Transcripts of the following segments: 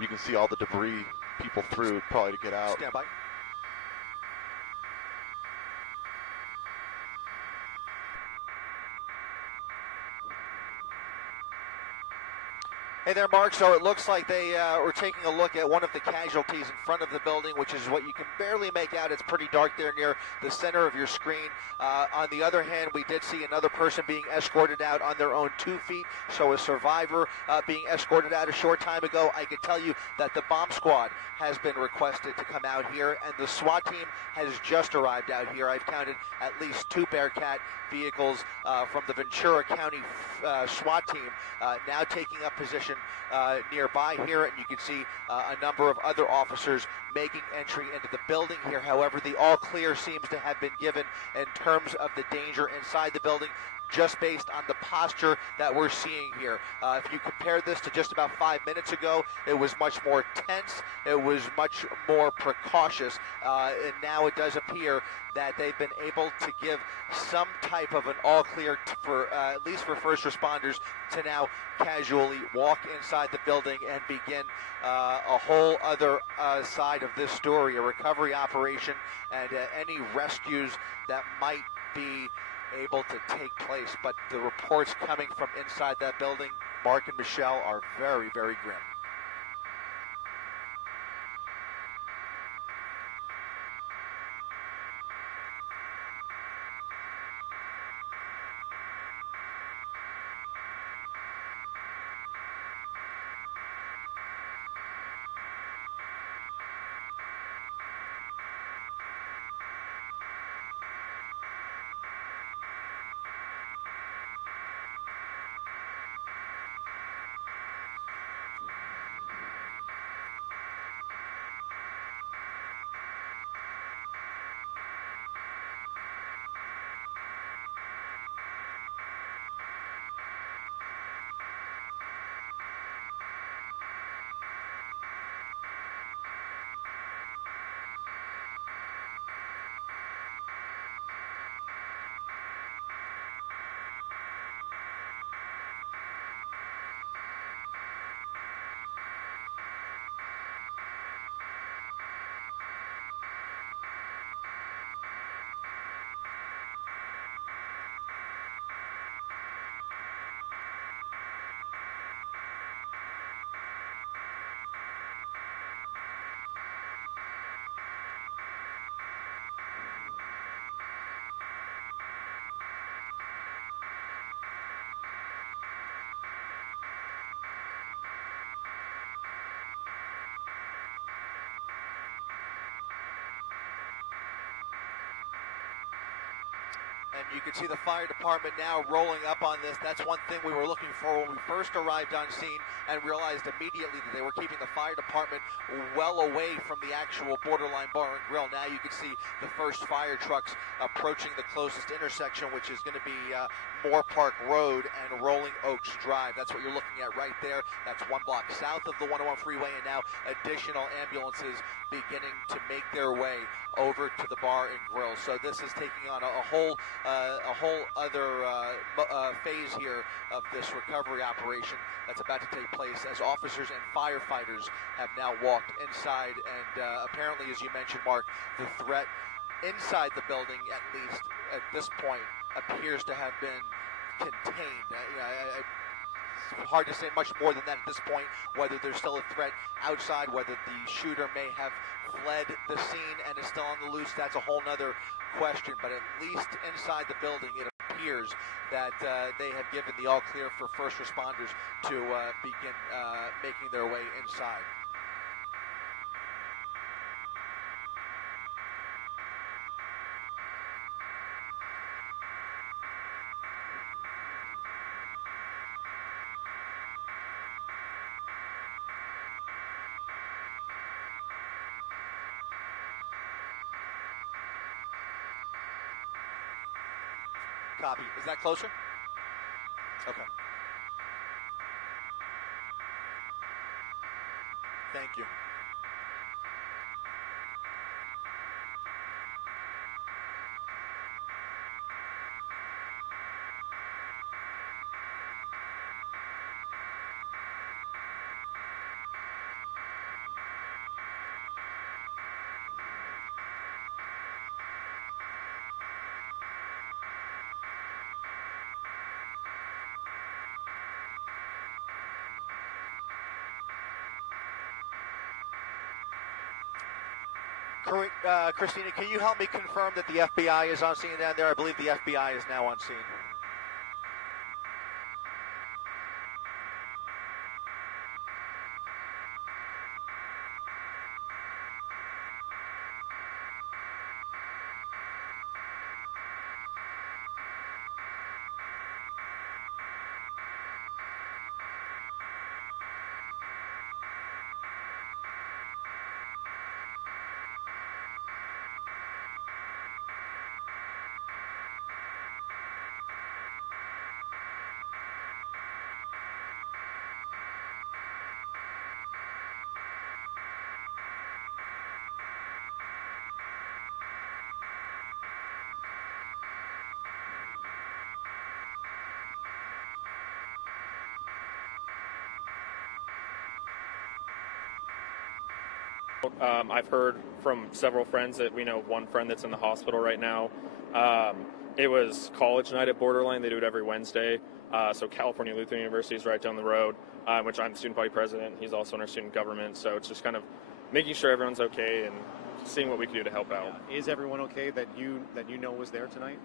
You can see all the debris people threw probably to get out. Stand by. Hey there, Mark. So it looks like they were taking a look at one of the casualties in front of the building, which is what you can barely make out. It's pretty dark there near the center of your screen. On the other hand, we did see another person being escorted out on their own 2 feet. So a survivor being escorted out a short time ago. I could tell you that the bomb squad has been requested to come out here, and the SWAT team has just arrived out here. I've counted at least 2 Bearcat vehicles from the Ventura County SWAT team now taking up position nearby here, and you can see a number of other officers making entry into the building here. However, the all clear seems to have been given in terms of the danger inside the building, just based on the posture that we're seeing here. If you compare this to just about 5 minutes ago, it was much more tense, it was much more precautious, and now it does appear that they've been able to give some type of an all clear for at least for first responders to now casually walk inside the building and begin a whole other side of this story, a recovery operation, and any rescues that might be able to take place. But the reports coming from inside that building, Mark and Michelle, are very, very grim. And you can see the fire department now rolling up on this. That's one thing we were looking for when we first arrived on scene, and realized immediately that they were keeping the fire department well away from the actual borderline bar and grill. Now you can see the first fire trucks approaching the closest intersection, which is going to be Moore Park Road and Rolling Oaks Drive. That's what you're looking at right there. That's 1 block south of the 101 freeway, and now additional ambulances beginning to make their way over to the bar and grill. So this is taking on a whole other phase here of this recovery operation that's about to take place, as officers and firefighters have now walked inside, and apparently, as you mentioned, Mark, the threat inside the building, at least at this point, appears to have been contained. It's hard to say much more than that at this point, whether there's still a threat outside, whether the shooter may have fled the scene and is still on the loose. That's a whole nother question, but at least inside the building, it appears that they have given the all clear for first responders to begin making their way inside. Copy. Is that closer? Okay. Thank you. Christina, can you help me confirm that the FBI is on scene down there? I believe the FBI is now on scene. I've heard from several friends that we know one friend that's in the hospital right now. It was college night at Borderline. They do it every Wednesday. So California Lutheran University is right down the road, which I'm student body president. He's also in our student government. So it's just kind of making sure everyone's okay and seeing what we can do to help out. Yeah. Is everyone okay that you know was there tonight?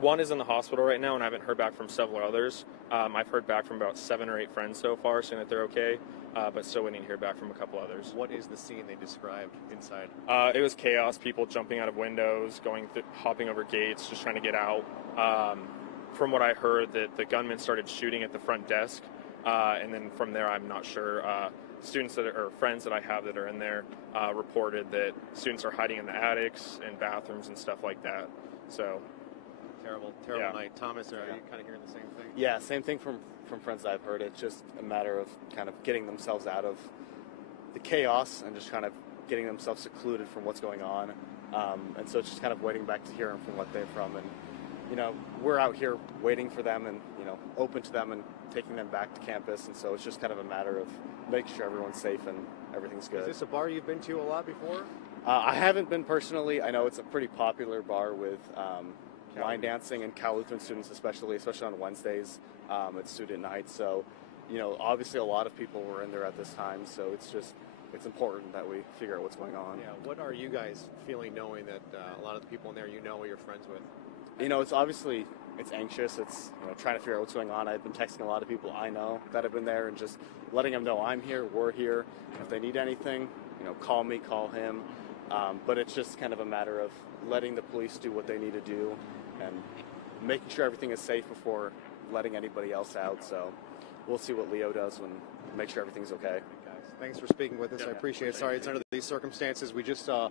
One is in the hospital right now, and I haven't heard back from several others. I've heard back from about 7 or 8 friends so far saying that they're okay, but still waiting to hear back from a couple others. What is the scene they described inside? It was chaos, people jumping out of windows, hopping over gates, just trying to get out. From what I heard, that the gunman started shooting at the front desk, and then from there, I'm not sure. Students or friends that I have that are in there reported that students are hiding in the attics and bathrooms and stuff like that. So. Terrible night. Thomas, are you kind of hearing the same thing? Yeah, same thing from friends I've heard. It's just a matter of kind of getting themselves out of the chaos and just kind of getting themselves secluded from what's going on. And so it's just kind of waiting back to hearing from what they're from. And, you know, we're out here waiting for them and, you know, open to them and taking them back to campus. And so it's just kind of a matter of making sure everyone's safe and everything's good. Is this a bar you've been to a lot before? I haven't been personally. I know it's a pretty popular bar with line dancing and Cal Lutheran students, especially on Wednesdays. It's student night, so you know, obviously a lot of people were in there at this time. So it's important that we figure out what's going on. Yeah. What are you guys feeling knowing that a lot of the people in there you know you're friends with? You know, it's anxious. It's, you know, trying to figure out what's going on. I've been texting a lot of people I know that have been there and just letting them know I'm here, we're here. If they need anything, you know, call me, call him. But it's just kind of a matter of letting the police do what they need to do and making sure everything is safe before letting anybody else out. So we'll see what Leo does and make sure everything's okay. Guys, thanks for speaking with us. I appreciate it. Sorry it's under these circumstances. We just saw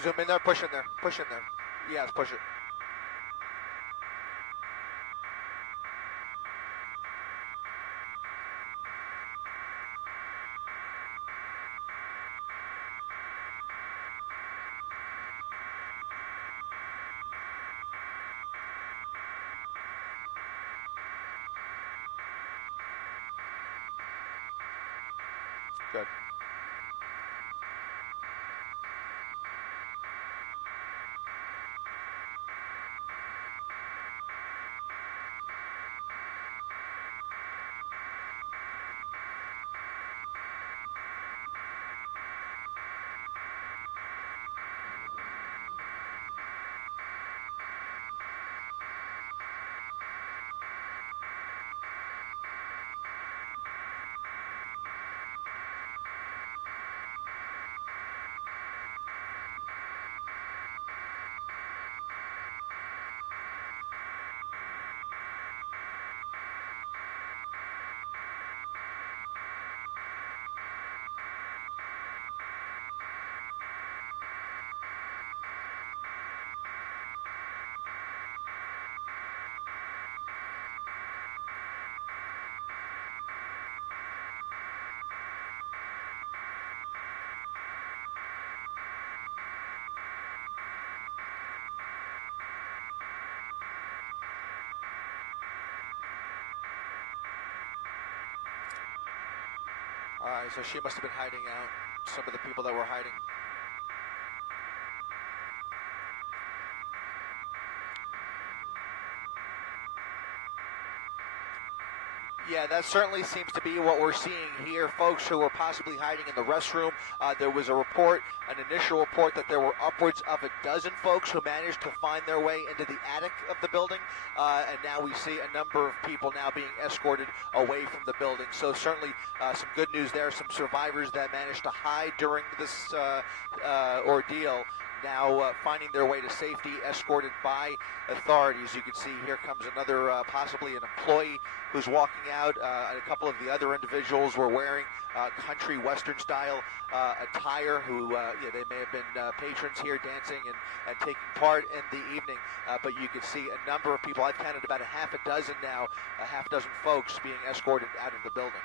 Zoom in there, push in there, push in there. Yes, push it. Good. All right, so she must have been hiding out. Some of the people that were hiding. Yeah, that certainly seems to be what we're seeing here. Folks who were possibly hiding in the restroom. There was a report, an initial report, that there were upwards of a dozen folks who managed to find their way into the attic of the building. And now we see a number of people now being escorted away from the building. So certainly some good news there. Some survivors that managed to hide during this ordeal now finding their way to safety, escorted by authorities. You can see here comes another, possibly an employee who's walking out. A couple of the other individuals were wearing country western style attire, who they may have been patrons here dancing and taking part in the evening. But you can see a number of people. I've counted about a half a dozen now, a half dozen folks being escorted out of the building.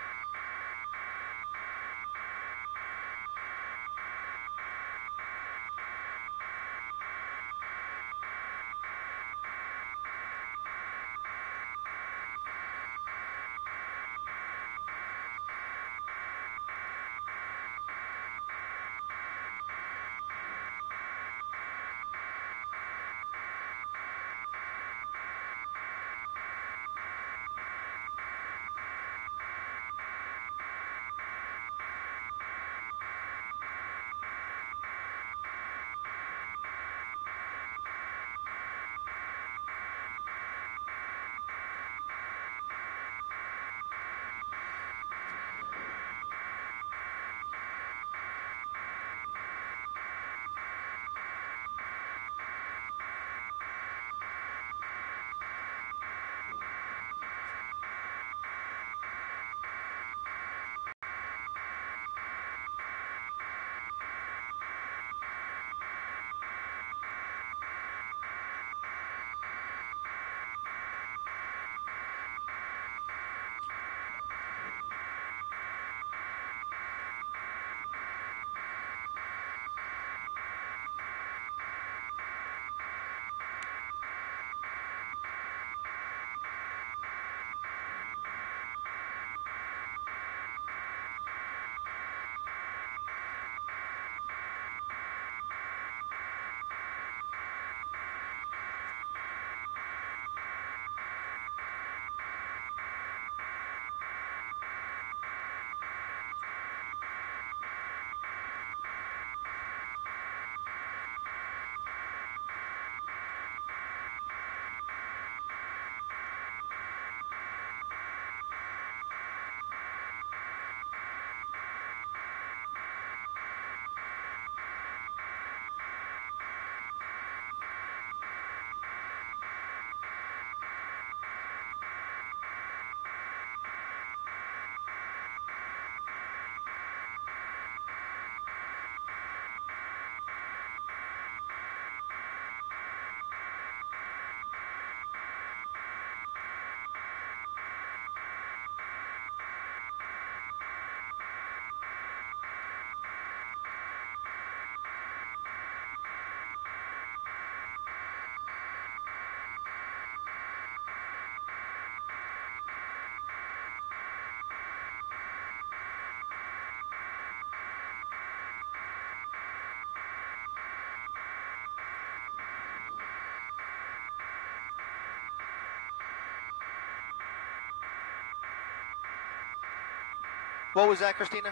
What was that, Christina?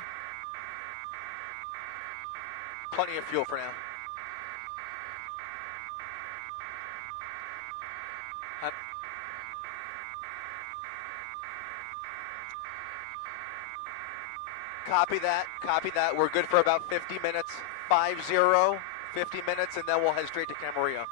Plenty of fuel for now. Copy that, copy that. We're good for about 50 minutes. 5-0, 50 minutes, and then we'll head straight to Camarillo.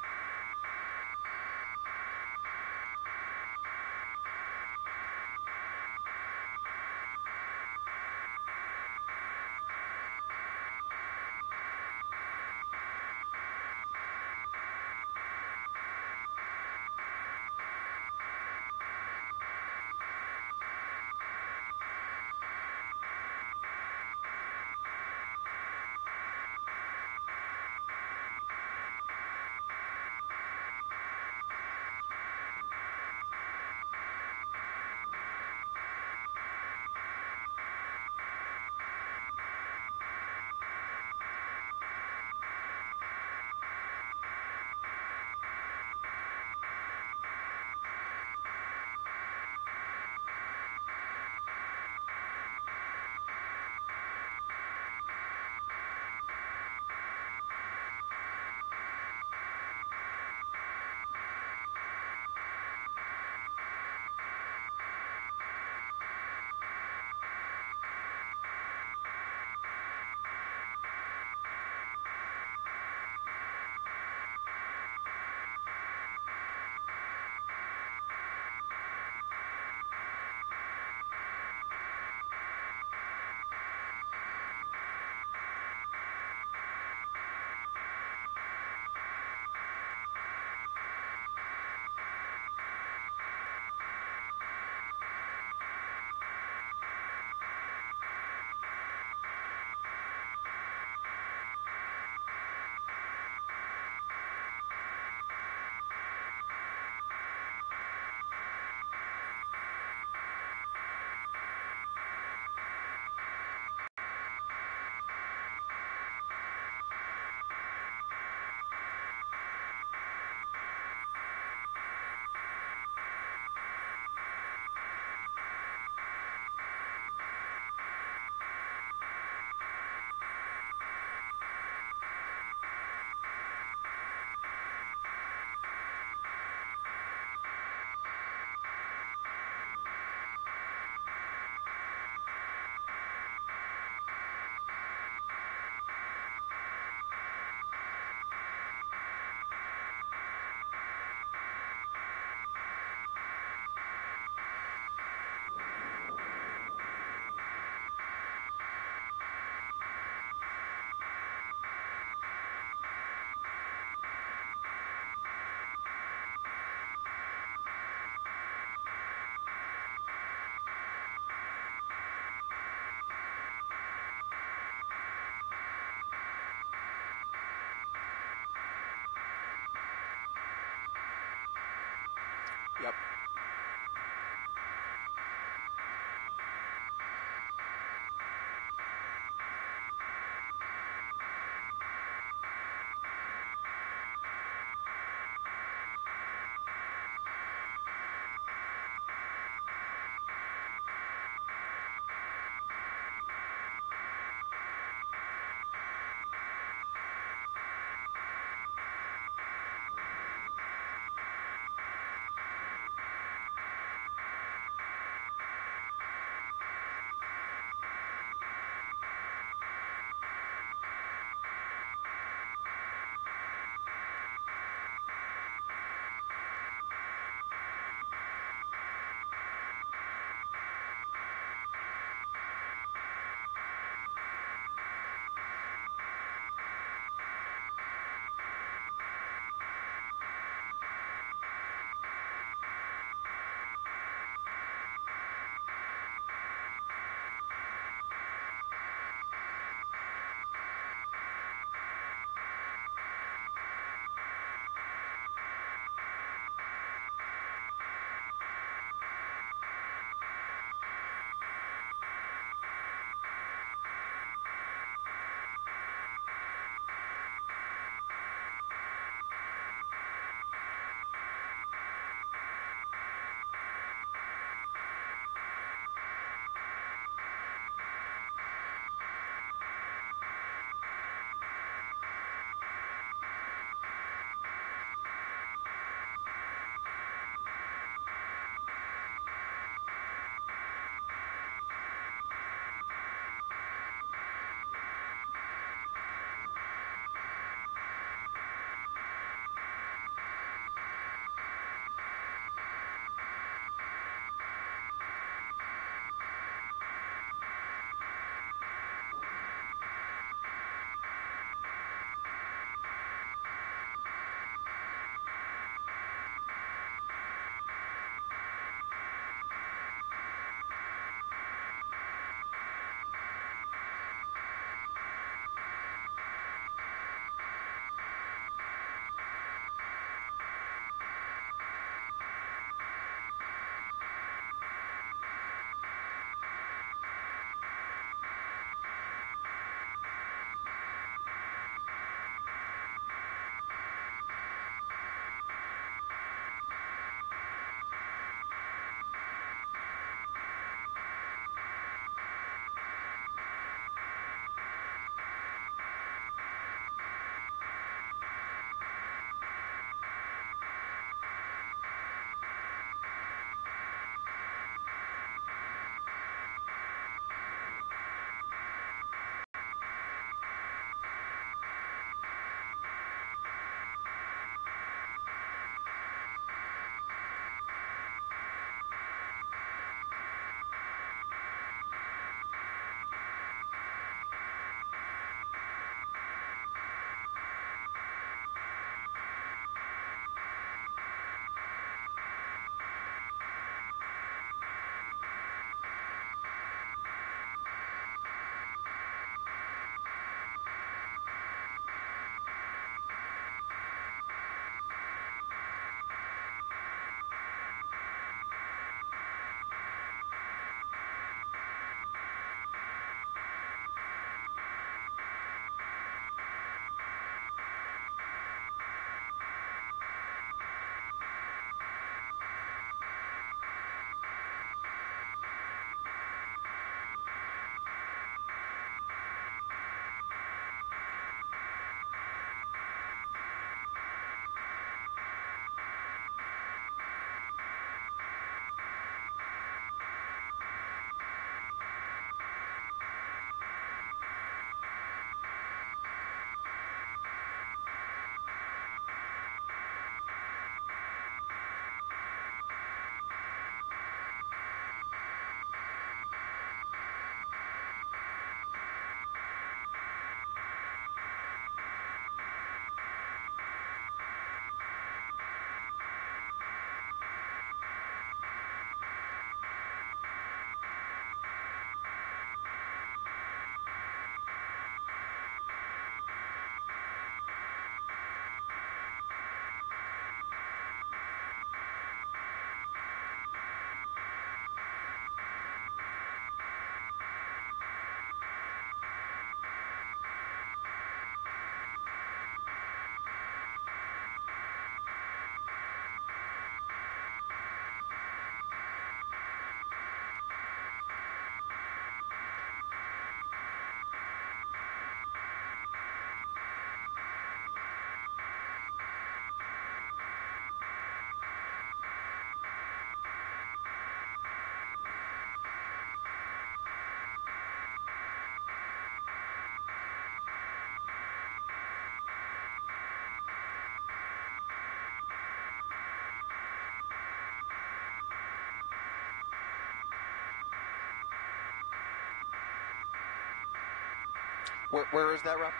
Yep. Where is that, Rob?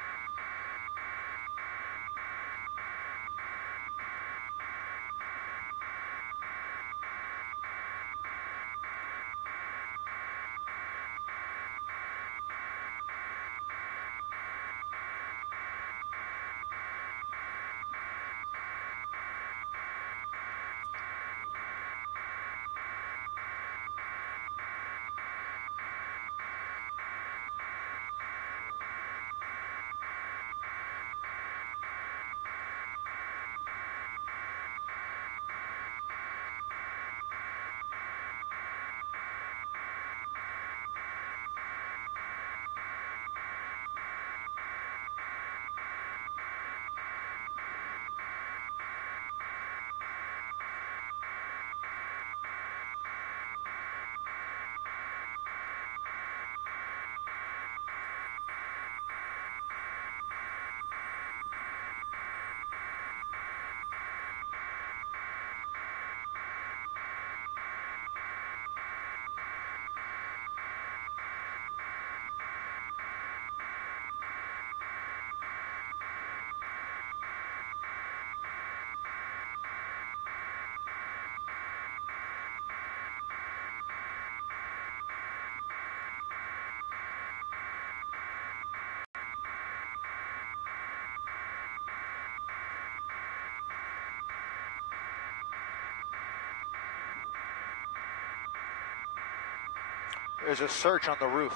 There's a search on the roof.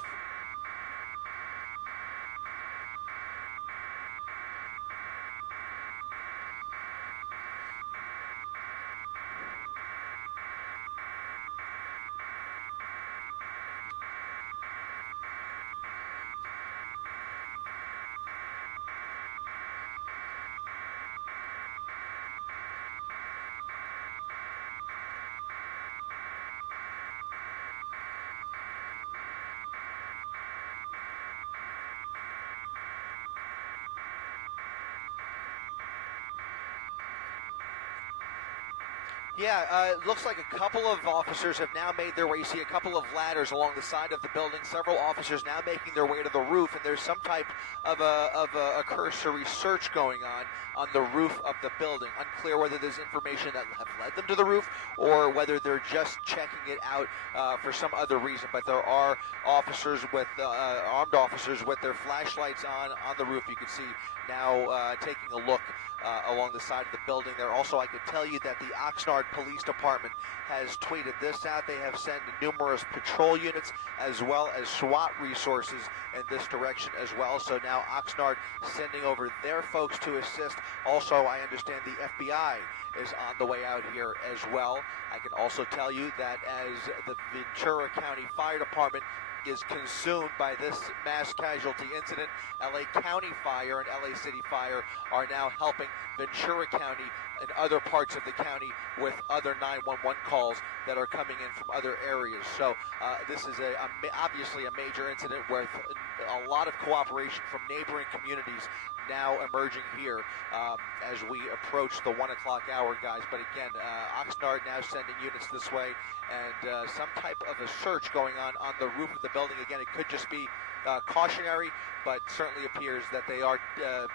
Yeah, it looks like a couple of officers have now made their way. See a couple of ladders along the side of the building. Several officers now making their way to the roof, and there's some type of a cursory search going on the roof of the building. Unclear whether there's information that have led them to the roof or whether they're just checking it out for some other reason. But there are officers with armed officers with their flashlights on the roof. You can see now taking a look along the side of the building there. Also, I can tell you that the Oxnard Police Department has tweeted this out. They have sent numerous patrol units as well as SWAT resources in this direction as well. So now Oxnard sending over their folks to assist. Also, I understand the FBI is on the way out here as well. I can also tell you that as the Ventura County Fire Department is consumed by this mass casualty incident, LA County Fire and LA City Fire are now helping Ventura County and other parts of the county with other 911 calls that are coming in from other areas. So this is obviously a major incident with a lot of cooperation from neighboring communities now emerging here as we approach the 1 o'clock hour, guys. But again, Oxnard now sending units this way, and some type of a search going on the roof of the building. Again, it could just be cautionary, but certainly appears that they are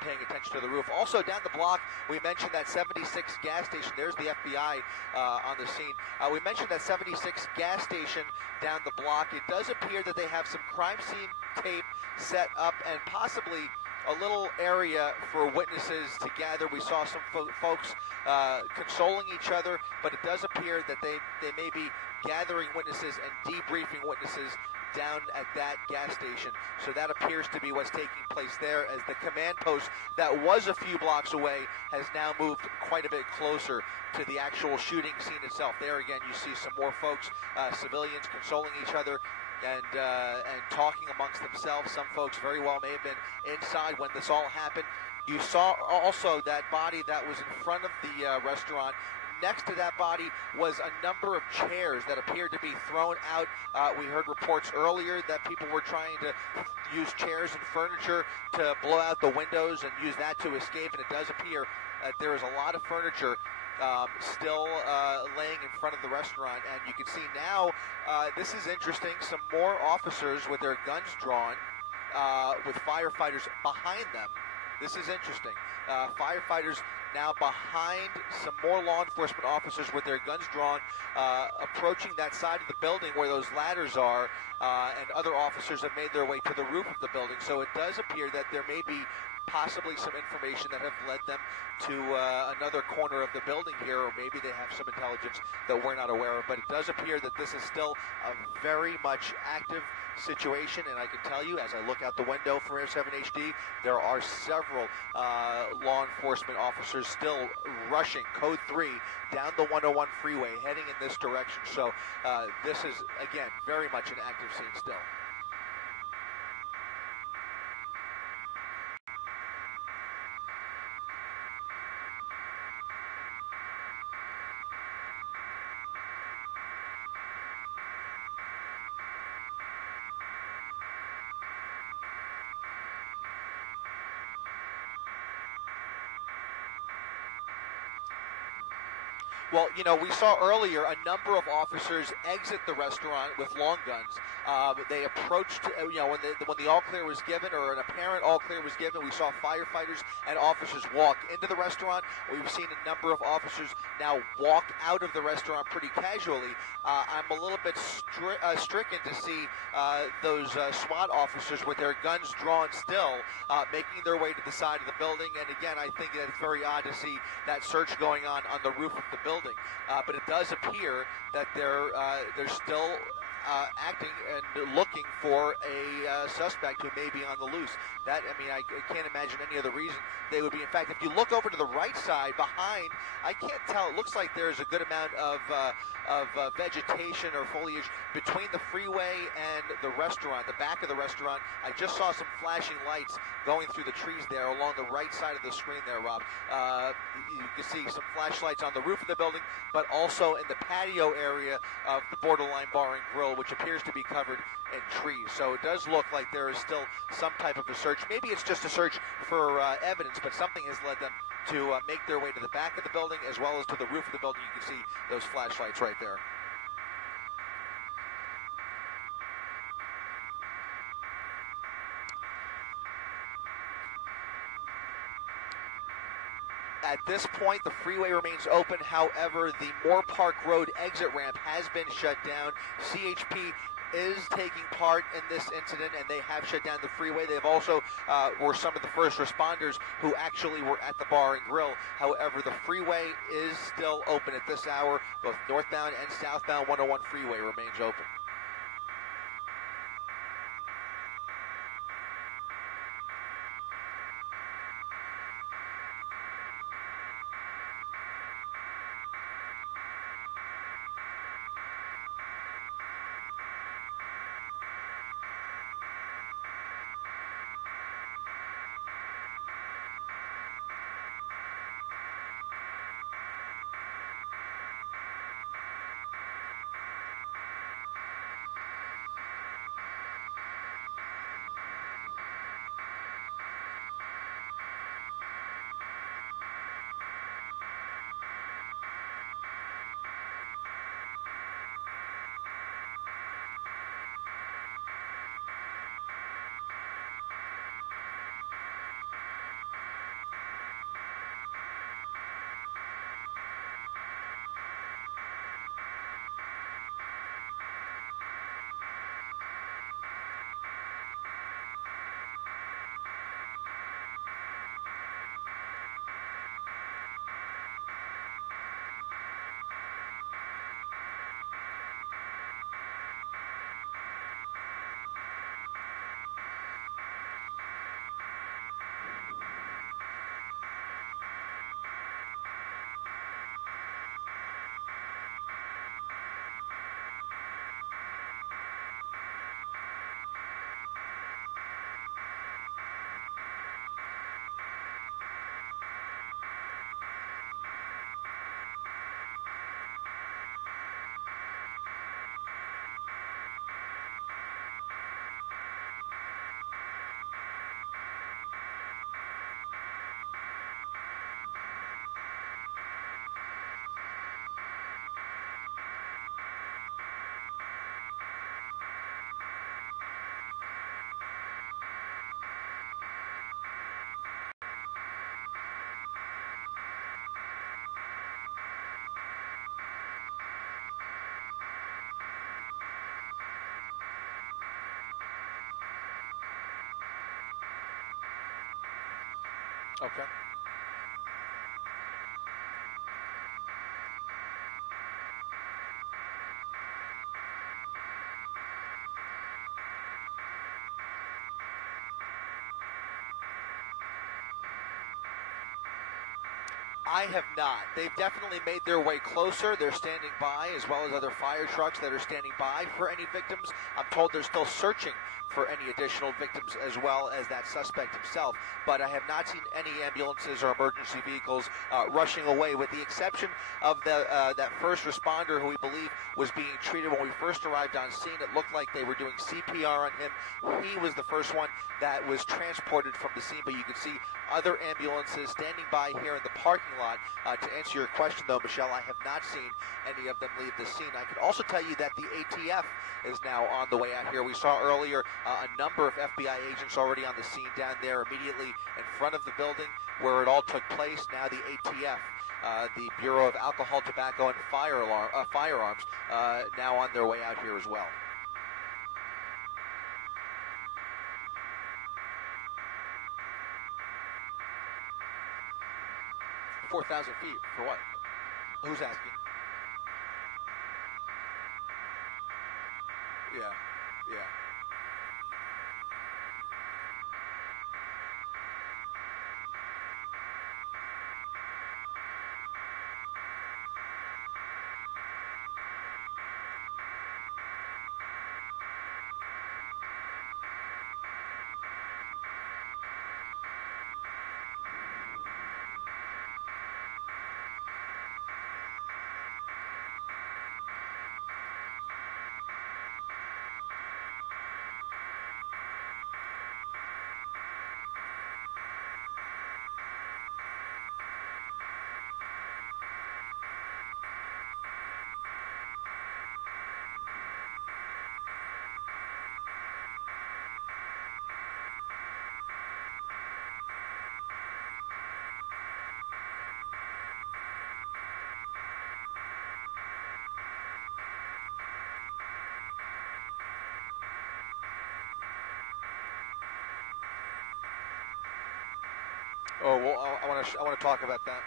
paying attention to the roof. Also, down the block, we mentioned that 76 gas station. There's the FBI on the scene. We mentioned that 76 gas station down the block. It does appear that they have some crime scene tape set up and possibly a little area for witnesses to gather. We saw some folks consoling each other, but it does appear that they may be gathering witnesses and debriefing witnesses down at that gas station. So that appears to be what's taking place there, as the command post that was a few blocks away has now moved quite a bit closer to the actual shooting scene itself. There again, you see some more folks, civilians consoling each other and talking amongst themselves. Some folks very well may have been inside when this all happened. You saw also that body that was in front of the restaurant. Next to that body was a number of chairs that appeared to be thrown out. We heard reports earlier that people were trying to use chairs and furniture to blow out the windows and use that to escape, and it does appear that there is a lot of furniture still laying in front of the restaurant. And you can see now, this is interesting, some more officers with their guns drawn with firefighters behind them. This is interesting. Firefighters now behind some more law enforcement officers with their guns drawn, approaching that side of the building where those ladders are, and other officers have made their way to the roof of the building. So it does appear that there may be possibly some information that have led them to another corner of the building here, or maybe they have some intelligence that we're not aware of. But it does appear that this is still a very much active situation, and I can tell you, as I look out the window from Air 7 HD, there are several law enforcement officers still rushing Code 3 down the 101 freeway, heading in this direction. So this is, again, very much an active scene still. Well, you know, we saw earlier a number of officers exit the restaurant with long guns. They approached, you know, when the all clear was given, or an apparent all clear was given, we saw firefighters and officers walk into the restaurant. We've seen a number of officers now walk out of the restaurant pretty casually. I'm a little bit stricken to see those SWAT officers with their guns drawn still, making their way to the side of the building. And again, I think that it's very odd to see that search going on the roof of the building. But it does appear that they're still acting and looking for a suspect who may be on the loose. That, I mean, I can't imagine any other reason they would be. In fact, if you look over to the right side behind, I can't tell. It looks like there's a good amount of vegetation or foliage between the freeway and the restaurant, the back of the restaurant. I just saw some flashing lights going through the trees there along the right side of the screen there, Rob. You can see some flashlights on the roof of the building, but also in the patio area of the Borderline Bar and Grill, which appears to be covered in trees. So it does look like there is still some type of a search. Maybe it's just a search for evidence, but something has led them to make their way to the back of the building as well as to the roof of the building. You can see those flashlights right there. At this point, the freeway remains open. However, the Moore Park Road exit ramp has been shut down. CHP is taking part in this incident, and they have shut down the freeway. They've also were some of the first responders who actually were at the bar and grill. However, the freeway is still open at this hour. Both northbound and southbound 101 freeway remains open. Okay. I have not. They've definitely made their way closer. They're standing by, as well as other fire trucks that are standing by for any victims. I'm told they're still searching for any additional victims, as well as that suspect himself. But I have not seen any ambulances or emergency vehicles rushing away, with the exception of that first responder who we believe was being treated when we first arrived on scene. It looked like they were doing CPR on him. He was the first one that was transported from the scene, but you can see other ambulances standing by here in the parking lot. To answer your question, though, Michelle, I have not seen any of them leave the scene. I can also tell you that the ATF is now on the way out here. We saw earlier a number of FBI agents already on the scene down there immediately in front of the building where it all took place. Now the ATF, the Bureau of Alcohol, Tobacco, and Firearms, now on their way out here as well. 4,000 feet for what? Who's asking? Yeah, yeah. Oh, well, I want to talk about that.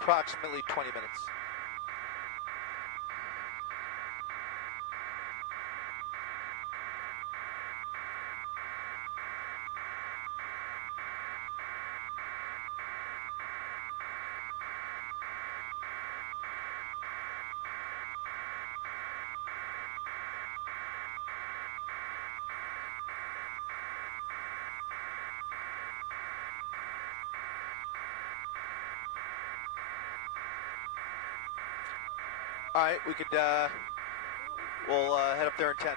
approximately 20 minutes. All right, we could, we'll head up there in 10.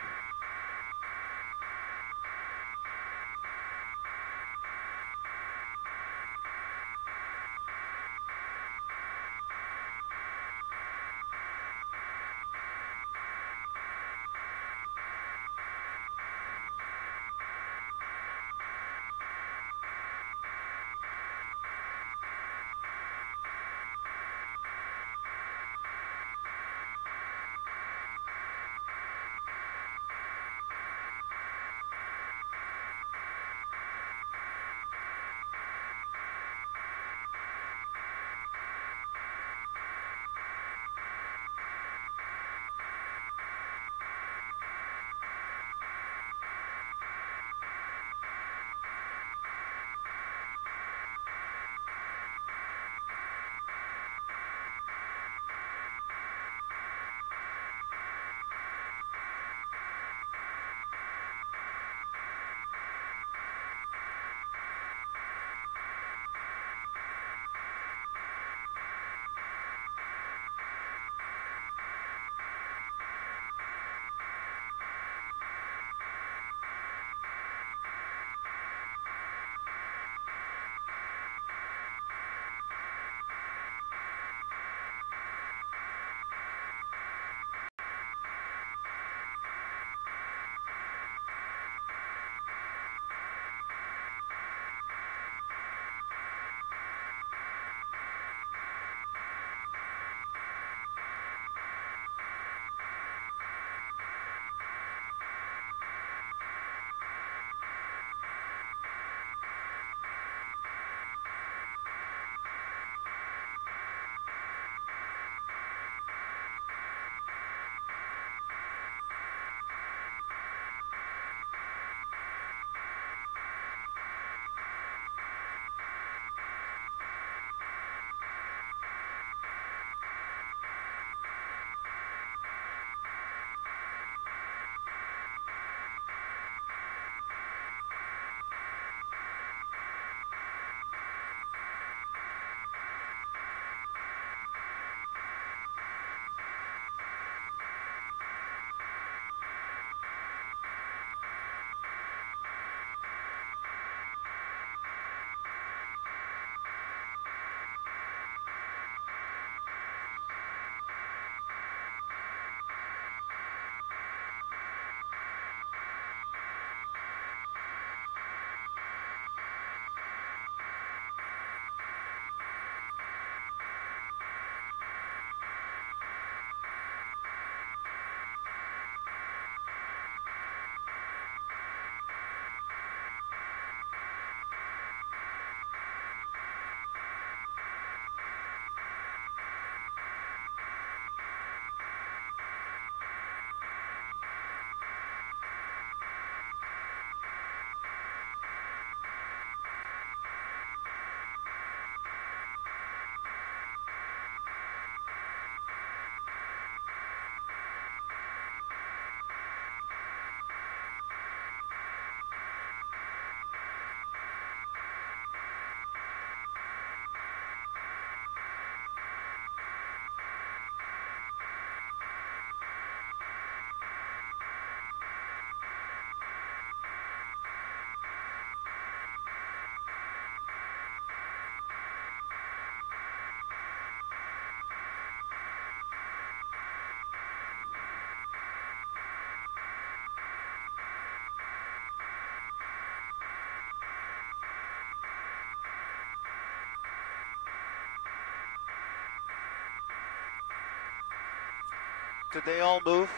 Did they all move?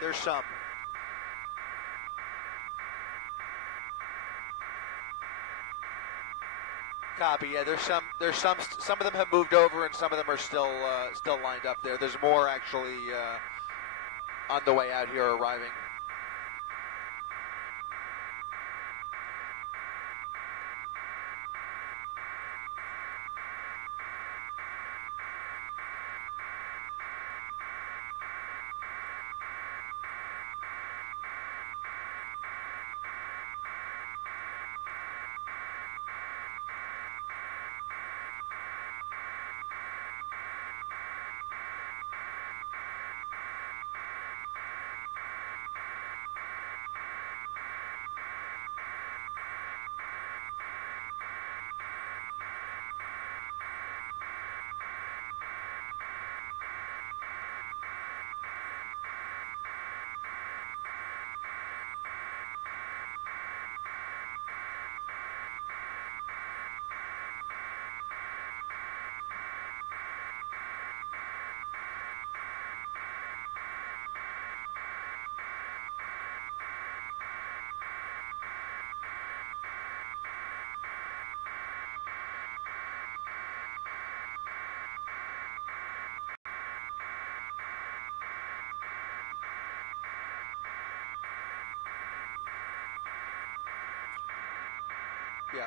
There's some. Copy. Yeah, there's some of them have moved over, and some of them are still lined up there. There's more actually on the way out here arriving. Yeah.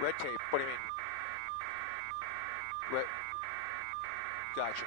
Red tape. What do you mean? Red. Gotcha.